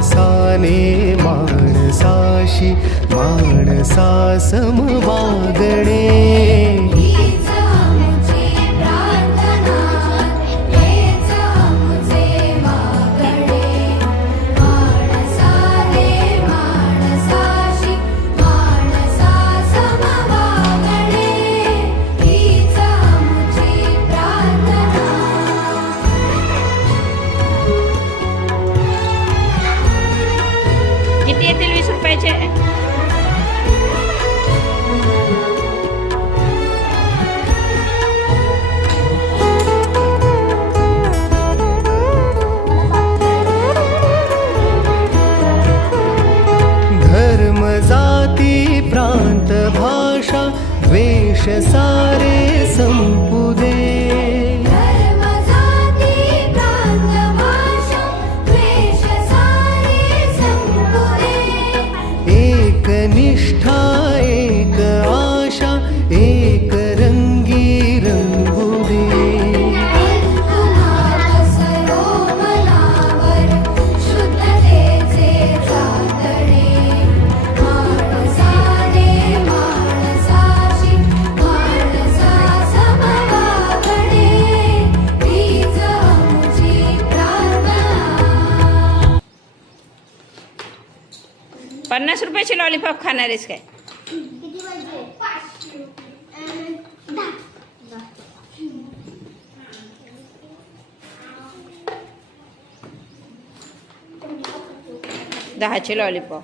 माणसाने माणसाशी माणसा सम वागणे किती येतील 20 रुपयाचे? धर्म जाती प्रांत भाषा द्वेष सारे संपू दे एक निष्ठा एक आशा एक रंगी रंगू दे पन्नास रुपयाची लॉलीपॉप खाणार आहेस काय? किती पाहिजे? 10. 10चे लॉलीपॉप.